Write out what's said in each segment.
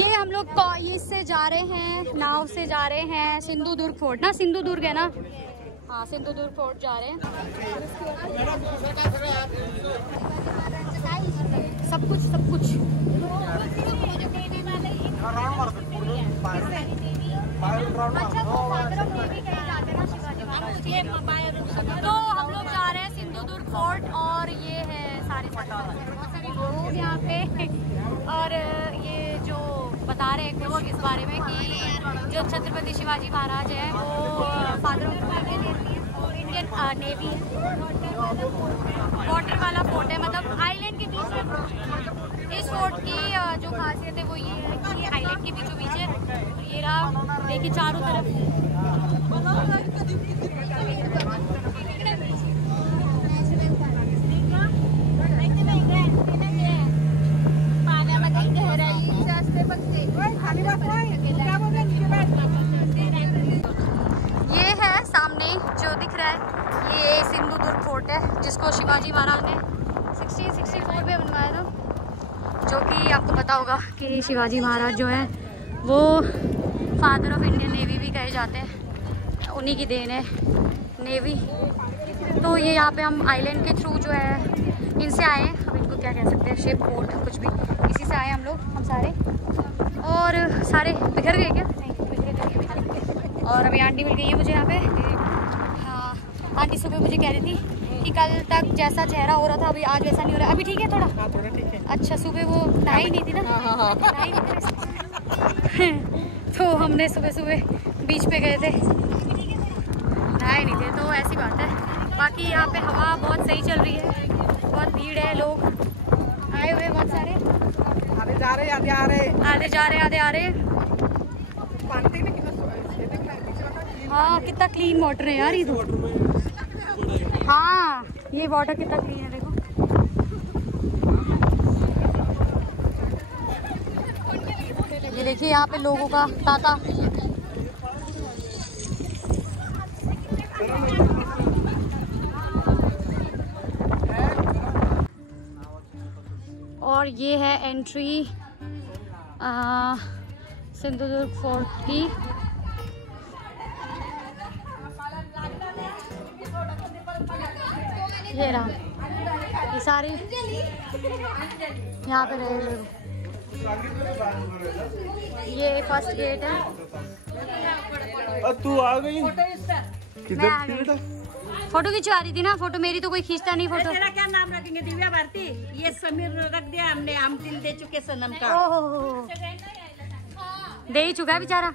ये हम लोग इससे जा रहे हैं, नाव से जा रहे हैं सिंधुदुर्ग फोर्ट ना, सिंधुदुर्ग है ना, हाँ सिंधुदुर्ग फोर्ट जा रहे हैं। सब कुछ तो हम लोग जा रहे हैं सिंधुदुर्ग फोर्ट और ये है सारे बहुत सारे लोग यहाँ पे। और ये जो बता रहे हैं लोग इस बारे में कि जो छत्रपति शिवाजी महाराज है वो father of Indian navy water वाला फोर्ट है, मतलब आइलैंड के बीच में। इस फोर्ट की जो खासियत है वो ये है कि ये आइलैंड के बीचों बीच है। ये रहा, देखिए चारों तरफ ये है सामने जो दिख रहा है, ये सिंधुदुर्ग फोर्ट है जिसको शिवाजी महाराज ने 1664 में बनवाया था। जो कि आपको पता होगा कि शिवाजी महाराज जो है वो फादर ऑफ इंडियन नेवी भी कहे जाते हैं, उन्हीं की देन है नेवी। तो ये यहाँ पे हम आइलैंड के थ्रू जो है इनसे आए हैं, अब इनको क्या कह सकते हैं, शिप बोट कुछ भी, इसी से आए हम लोग, हम सारे। और सारे बिखर गए क्या? नहीं बिखरे तो नहीं। और अभी आंटी मिल गई है मुझे यहाँ पे। हाँ आंटी सुबह मुझे कह रही थी कि कल तक जैसा चेहरा हो रहा था अभी आज वैसा नहीं हो रहा। अभी ठीक है थोड़ा? हाँ थोड़ा ठीक है। अच्छा सुबह वो नहाई नहीं थी ना? हाँ नहाई नहीं थी। तो हमने सुबह सुबह बीच पे गए थे, नहाए नहीं थे, तो ऐसी बात है। बाकी यहाँ पे हवा बहुत सही चल रही है, बहुत भीड़ है, लोग आए हुए बहुत सारे, आधे जा रहे आधे आ रहे, आधे जा रहे आधे आ रहे। हाँ कितना क्लीन वाटर है यार ये तो। हाँ ये वाटर कितना क्लीन है देखो। ये देखिए यहाँ पे लोगों का तांता। और ये है एंट्री सिंधुदुर्ग फोर्ट की। ये रहा, ये सारे यहाँ पे रहे लोग। ये फर्स्ट गेट है। तू आ गई? फोटो खिंचवा रही थी ना, फोटो मेरी तो कोई खींचता नहीं फोटो। तेरा क्या नाम रखेंगे? दिव्या भारती। ये समीर रख दिया हमने, हम दिल दे चुके सनम का। ओहो दे ही चुका है बेचारा।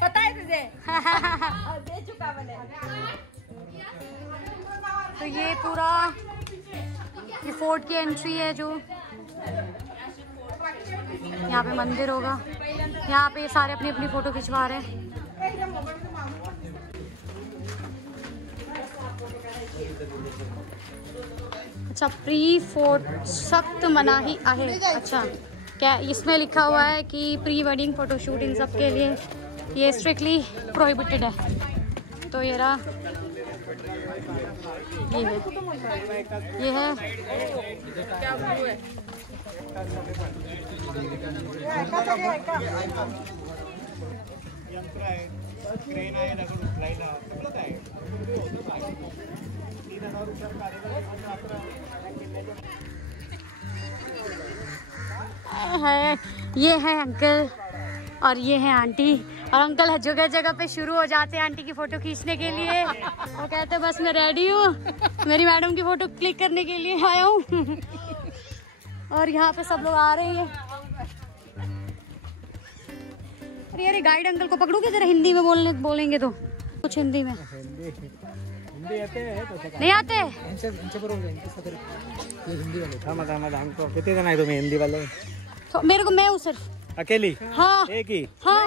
पता है तुझे? दे चुका मैंने। तो ये पूरा ये फोर्ट की एंट्री है जो यहाँ पे मंदिर होगा। यहाँ पे सारे अपनी अपनी फोटो खिंचवा रहे हैं। अच्छा प्री फोर्ट सख्त मनाही आहे। अच्छा क्या इसमें लिखा हुआ है कि प्री वेडिंग फोटोशूट इन सब के लिए ये स्ट्रिक्टली प्रोहिबिटेड है। तो ये रहा, ये है ये है अंकल और ये है आंटी। और अंकल जगह जगह पे शुरू हो जाते हैं आंटी की फोटो खींचने के लिए। वो कहते हैं बस मैं रेडी हूँ, मेरी मैडम की फोटो क्लिक करने के लिए आया हूँ। और यहाँ पे सब लोग आ रहे हैं। अरे यार गाइड अंकल को पकड़ोगे जरा, हिंदी में बोलेंगे तो कुछ हिंदी में। हिंदी आते हैं तो नहीं आते? कितने जन है तुम्हें हिंदी वाले? तो मेरे को मैं हूँ सिर्फ अकेली। हाँ एक ही। हाँ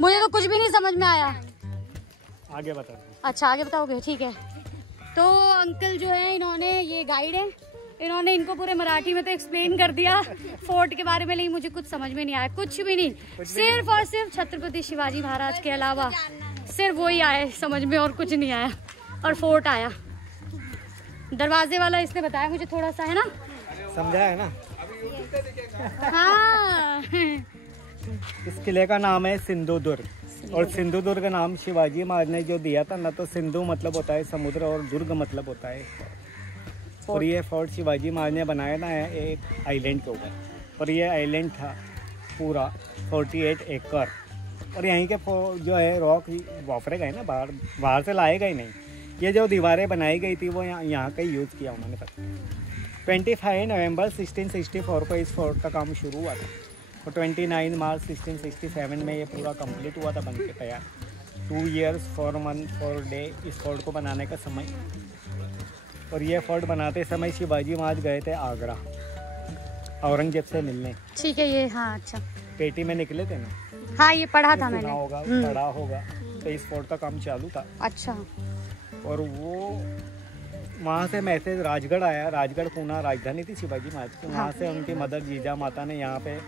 मुझे तो कुछ भी नहीं समझ में आया। आगे बता। अच्छा आगे बताओगे, ठीक है। तो अंकल जो है इन्होंने, ये गाइड है, इन्होंने इनको पूरे मराठी में तो एक्सप्लेन कर दिया फोर्ट के बारे में, लेकिन मुझे कुछ समझ में नहीं आया, कुछ भी नहीं। सिर्फ और सिर्फ छत्रपति शिवाजी महाराज के अलावा सिर्फ वही आया समझ में, और कुछ नहीं आया। और फोर्ट आया। दरवाजे वाला इसने बताया मुझे थोड़ा सा, है ना? समझा है ना? हाँ। इस किले का नाम है सिंधुदुर्ग, और सिंधुदुर्ग का नाम शिवाजी महाराज ने जो दिया था ना, तो सिंधु मतलब होता है समुद्र और दुर्ग मतलब होता है फोर्ट। और ये फोर्ट शिवाजी महाराज ने बनाया ना है एक आइलैंड के ऊपर, और ये आइलैंड था पूरा 48 एकड़। और यहीं के जो है रॉक वापरे गए ना, बाहर से लाए गए नहीं। ये जो दीवारें बनाई गई थी वो यहाँ का ही यूज़ किया उन्होंने। पता 25 नवंबर 1664 को इस फोर्ट का काम शुरू हुआ था, और 29 मार्च 1667 में ये पूरा कंप्लीट हुआ था, बन के तैयार। 2 years 4 months 4 day इस फोर्ट को बनाने का समय। और ये फोर्ट बनाते समय शिवाजी महाराज गए थे आगरा औरंगजेब से मिलने। ठीक है, ये हाँ अच्छा पेटी में निकले थे ना। हाँ, ये पढ़ा था मैंने। होगा, पढ़ा होगा। तो इस फोर्ट का काम चालू था। अच्छा। और वो वहाँ से मैसेज राजगढ़ आया। राजगढ़ पूना राजधानी थी शिवाजी महाराज की। वहाँ से उनकी मदर जीजा माता ने यहाँ पे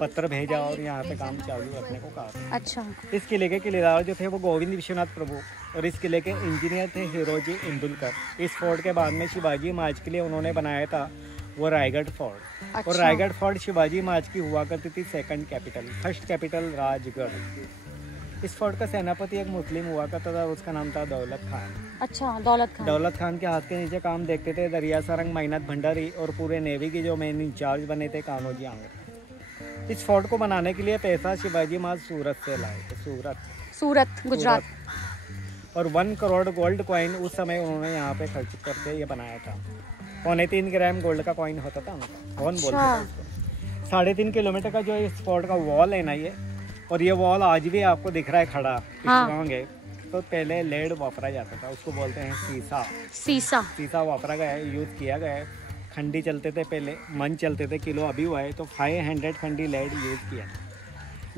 पत्र भेजा और यहाँ पे काम चालू रखने को कहा। अच्छा। इस किले के किलेदार जो थे वो गोविंद विश्वनाथ प्रभु, और इस किले के इंजीनियर थे हीरोजी इंदुलकर। इस फोर्ट के बाद में शिवाजी महाराज के लिए उन्होंने बनाया था वो रायगढ़ फोर्ट। अच्छा। और रायगढ़ फोर्ट शिवाजी महाराज की हुआ करती थी second capital. First capital Rajgarh. इस फोर्ट का सेनापति एक मुस्लिम हुआ करता था, उसका नाम था दौलत खान। अच्छा, दौलत खान। दौलत खान के हाथ के नीचे काम देखते थे दरिया सारंग, माइनत भंडारी, और पूरे नेवी के जो मेन इंचार्ज बने थे कान्होजी आंगड़। इस फोर्ट को बनाने के लिए पैसा शिवाजी महाराज सूरत से लाए थे। सूरत गुजरात। और 1 करोड़ गोल्ड कॉइन उस समय उन्होंने यहाँ पे खर्च करके ये बनाया था। 3.25 ग्राम गोल्ड का कॉइन होता था उनका, कौन बोलते थे उसको। 3.5 किलोमीटर का जो इस फोर्ट का वॉल है ना ये, और ये वॉल आज भी आपको दिख रहा है खड़ा, स्ट्रॉन्ग है। तो पहले लेड वापरा जाता था, उसको बोलते हैं सीसा वापरा गया है, यूज़ किया गया है। खंडी चलते थे पहले, मन चलते थे, किलो अभी हुआ है तो 500 खंडी लेड यूज़ किया।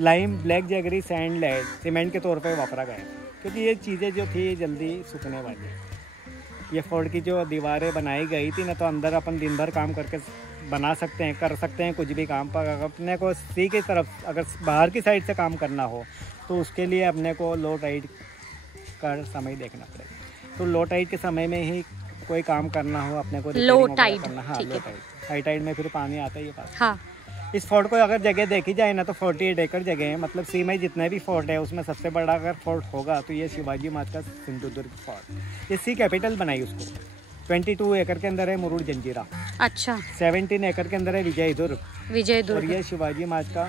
Lime, black jaggery, sand lead cement के तौर पे वापरा गया, क्योंकि ये चीज़ें जो थी जल्दी सूखने वाली। ये फोर्ट की जो दीवारें बनाई गई थी ना, तो अंदर अपन दिन भर काम करके बना सकते हैं, कर सकते हैं कुछ भी काम पर। अपने को सी की तरफ अगर बाहर की साइड से काम करना हो तो उसके लिए अपने को लो टाइड का समय देखना पड़ेगा। तो लो टाइड के समय में ही कोई काम करना हो अपने को लो टाइड करना। हाँ, लो टाइड। हाई टाइड में फिर पानी आता ही है पास। हाँ। इस फोर्ट को अगर जगह देखी जाए ना तो 48 एकड़ जगह है। मतलब सी में जितने भी फोर्ट है उसमें सबसे बड़ा अगर फोर्ट होगा तो ये शिवाजी महाराज का सिंधुदुर्ग फोर्ट। ये सी कैपिटल बनाई उसको। 22 एकड़ के अंदर है मुरुड जंजीरा। अच्छा। 17 एकड़ के अंदर है विजयदुर्ग। और ये शिवाजी महाराज का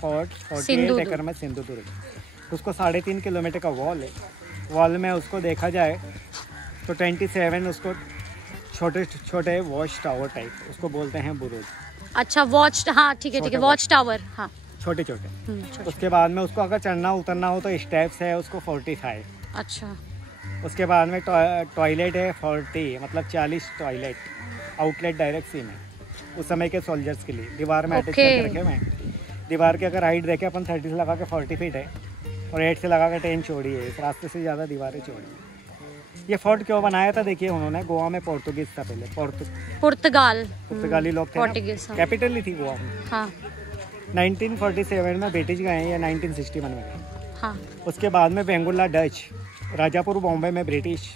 फोर्ट 48 एकड़ में सिंधुदुर्ग। उसको 3.5 किलोमीटर का वॉल है। वॉल में उसको देखा जाए तो 27 उसको छोटे छोटे वॉच टावर टाइप उसको बोलते हैं बुरुज। अच्छा, वॉच, हाँ ठीक है, वॉच टावर। हाँ, छोटे छोटे। उसके बाद में उसको अगर चढ़ना उतरना हो तो स्टेप्स है उसको 45। अच्छा। उसके बाद में टॉयलेट है 40, मतलब 40 टॉयलेट आउटलेट डायरेक्ट सी में उस समय के सोल्जर्स के लिए। दीवार में अटैच करके रखे हुए हैं। दीवार की अगर हाइट देखें अपन 30 से लगा के 40 फीट है, और 8 से लगा के 10 चौड़ी है। इस रास्ते से ज़्यादा दीवारें चौड़ी है। ये फोर्ट क्यों बनाया था देखिए, उन्होंने गोवा में पोर्तुगीज था पहले, पुर्तगाली लोग थे, कैपिटल ही थी गोवा में। हाँ। 1947 में ब्रिटिश गए हैं या 1961 में गए। हाँ। उसके बाद में वेंगुर्ला डच, राजापुर बॉम्बे में ब्रिटिश,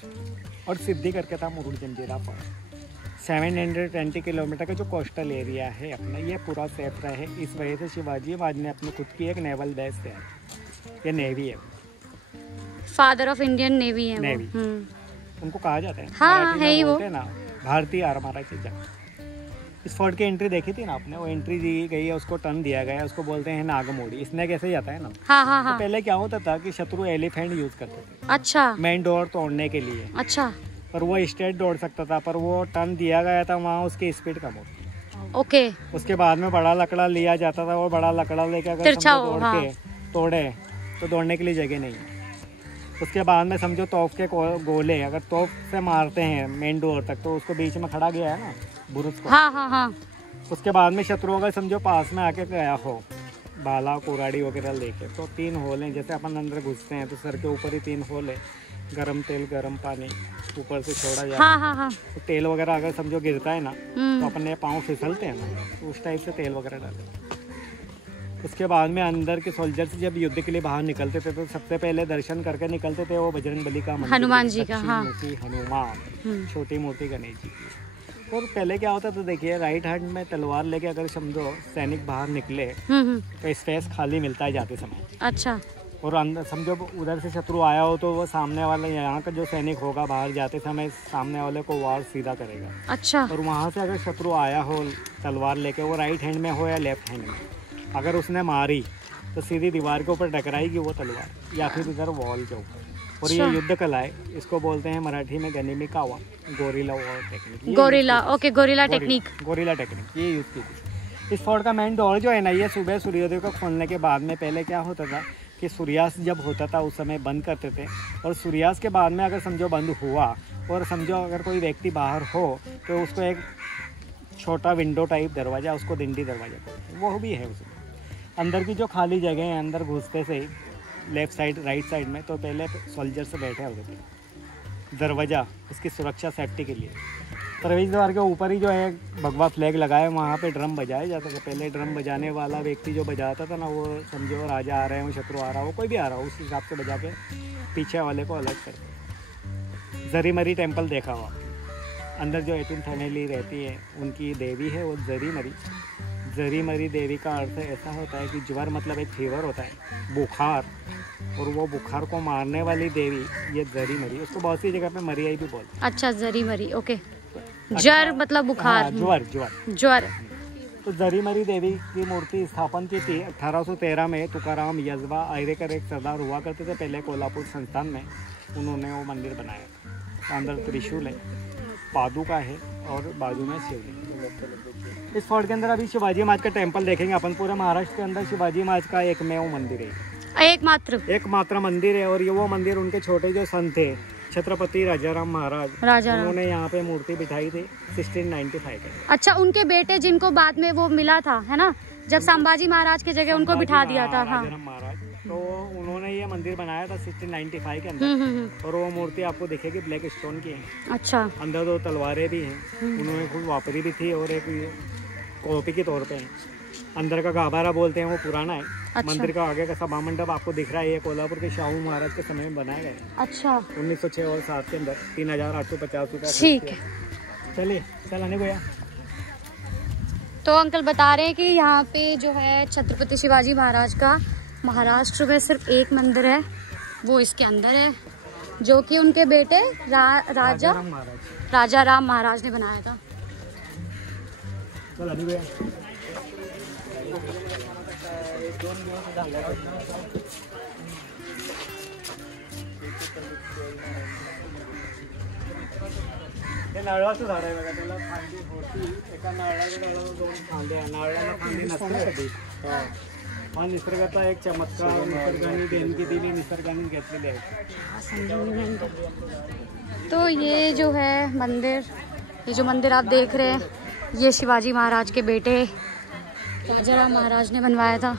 और सिद्धि करके था मुरुड जंजीरा फोर्ट। 720 किलोमीटर का जो कोस्टल एरिया है अपना, ये पूरा सेफ रहे। इस वजह से शिवाजी महाराज ने अपनी खुद की एक नेवल बेस तैयार, ये नेवी है, फादर ऑफ इंडियन नेवी है। नेवी उनको कहा जाता है। हाँ, है ही वो ना, भारतीय आर्मरा की जंग। इस फोर्ट की एंट्री देखी थी ना आपने, वो एंट्री दी गई है, उसको टर्न दिया गया है, उसको बोलते हैं नागमोड़ी। इसने कैसे जाता है ना। हाँ, हाँ, हाँ। तो पहले क्या होता था कि शत्रु एलिफेंट यूज करते थे। अच्छा। मेन डोर तोड़ने के लिए। अच्छा। पर वो स्ट्रेट दौड़ सकता था, पर वो टर्न दिया गया था वहाँ उसकी स्पीड कम होती। ओके। उसके बाद में बड़ा लकड़ा लिया जाता था, और बड़ा लकड़ा लेकर अगर दौड़ के तोड़े तो दौड़ने के लिए जगह नहीं है। उसके बाद में समझो तोप के गोले अगर तोप से मारते हैं मेन डोर तक, तो उसको बीच में खड़ा गया है ना बुरुज को। हाँ, हाँ, हाँ। उसके बाद में शत्रु अगर समझो पास में आके गया हो भाला कुराड़ी वगैरह लेके, तो 3 होल हैं। जैसे अपन अंदर घुसते हैं तो सर के ऊपर ही 3 होल है। गरम तेल गरम पानी ऊपर से छोड़ा जाता है। हाँ, हाँ, हाँ। तो तेल वगैरह अगर समझो गिरता है ना, तो अपने पाँव फिसलते हैं ना, तो उस टाइप से तेल वगैरह डालते हैं। उसके बाद में अंदर के सोल्जर्स जब युद्ध के लिए बाहर निकलते थे तो सबसे पहले दर्शन करके निकलते थे वो बजरंगबली का मंदिर, हनुमान जी का, हाँ, हनुमान, छोटी मूर्ति गणेश जी की। और पहले क्या होता था देखिए, राइट हैंड में तलवार लेके अगर समझो सैनिक बाहर निकले तो स्पेस खाली मिलता है जाते समय। अच्छा। और अंदर समझो उधर से शत्रु आया हो तो वो सामने वाला, यहाँ का जो सैनिक होगा बाहर जाते समय सामने वाले को वार सीधा करेगा। अच्छा। और वहाँ से अगर शत्रु आया हो तलवार लेके, वो राइट हैंड में हो या लेफ्ट हैंड में, अगर उसने मारी तो सीधी दीवार के ऊपर टकराएगी वो तलवार, या फिर इधर वॉल के ऊपर। और ये युद्ध कला है, इसको बोलते हैं मराठी में गनिमी कावा, gorilla war technique. Gorilla, okay, gorilla technique, gorilla technique ये यूज़ की थी। इस फोर्ट का मेन डोर जो है ना, ये सुबह सूर्योदय को खोलने के बाद में पहले क्या होता था कि सूर्यास्त जब होता था उस समय बंद करते थे, और सूर्यास्त के बाद में अगर समझो बंद हुआ और समझो अगर कोई व्यक्ति बाहर हो तो उसको एक छोटा विंडो टाइप दरवाज़ा, उसको दिंडी दरवाज़ा कहते हैं, वो भी है उसमें। अंदर की जो खाली जगह है, अंदर घुसते से लेफ्ट साइड राइट साइड में तो पहले सोल्जर से बैठे होते थे, दरवाज़ा उसकी सुरक्षा सेफ्टी के लिए। प्रवेश द्वार के ऊपर ही जो है भगवा फ्लैग लगाए, वहाँ पे ड्रम बजाया जाता था। पहले ड्रम बजाने वाला व्यक्ति जो बजाता था ना, वो समझो राजा आ रहे हो, शत्रु आ रहा हो, कोई भी आ रहा हो, उस हिसाब से बजा के पीछे वाले को अलर्ट करते। जरीमरी टेम्पल देखा हुआ, अंदर जो 18 फैमिली रहती है उनकी देवी है वो जरीमरी। जरीमरी देवी का अर्थ ऐसा होता है कि ज्वर मतलब एक फीवर होता है, बुखार, और वो बुखार को मारने वाली देवी ये जरीमरी। उसको बहुत सी जगह पे मरियाई भी बोलते हैं। अच्छा, जरीमरी, ओके। ज्वर मतलब बुखार, हाँ, ज्वर। तो जरीमरी देवी की मूर्ति स्थापन की थी 1813 में। तुकाराम यजवा आयरेकर एक सरदार हुआ करते थे पहले कोल्हापुर संस्थान में, उन्होंने वो मंदिर बनाया। अंदर त्रिशूल है, पादुका है और बाजू में शिवलिंग। इस फोर्ट के अंदर अभी शिवाजी महाराज का टेम्पल देखेंगे अपन। पूरे महाराष्ट्र के अंदर शिवाजी महाराज का एकमेव मंदिर है, एकमात्र मंदिर है। और ये वो मंदिर उनके छोटे जो सन थे छत्रपति राजाराम महाराज, उन्होंने यहाँ पे मूर्ति बिठाई थी 1695 के। अच्छा, उनके बेटे जिनको बाद में वो मिला था, है ना, जब संभाजी महाराज की जगह उनको बिठा दिया था, हाँ, महाराज, तो उन्होंने ये मंदिर बनाया था 1695 के अंदर। और वो मूर्ति आपको दिखेगी ब्लैक स्टोन की है। अच्छा। अंदर 2 तलवारें भी हैं, उन्होंने खुद वापरी भी थी, और एक कॉपी के तौर पे है। अंदर का गाभारा बोलते हैं वो पुराना है। अच्छा। मंदिर का आगे का सभा मंडप आपको दिख रहा है, ये कोल्हापुर के शाहू महाराज के समय में बनाया गया है। अच्छा। 1906 और 7 के अंदर 3850 रुपये। ठीक है, चलिए चलाने भैया। तो अंकल बता रहे हैं कि यहाँ पे जो है छत्रपति शिवाजी महाराज का महाराष्ट्र में सिर्फ एक मंदिर है, वो इसके अंदर है, जो कि उनके बेटे राजा राम महाराज ने बनाया था। चलाने भैया। हे नारळाचं झाड आहे बघा, त्याला फांदी होती, एका नारळाच्या झाडाला 2 फांद्या, नारळाला फांदी नसते कधी। हा निसर्गाचा एक चमत्कार, निसर्गाने देणगी दिली, निसर्गाने घेतलेली आहे। तो ये जो है मंदिर, ये जो मंदिर आप देख रहे हैं, ये शिवाजी महाराज के बेटे राजाराम महाराज ने बनवाया था।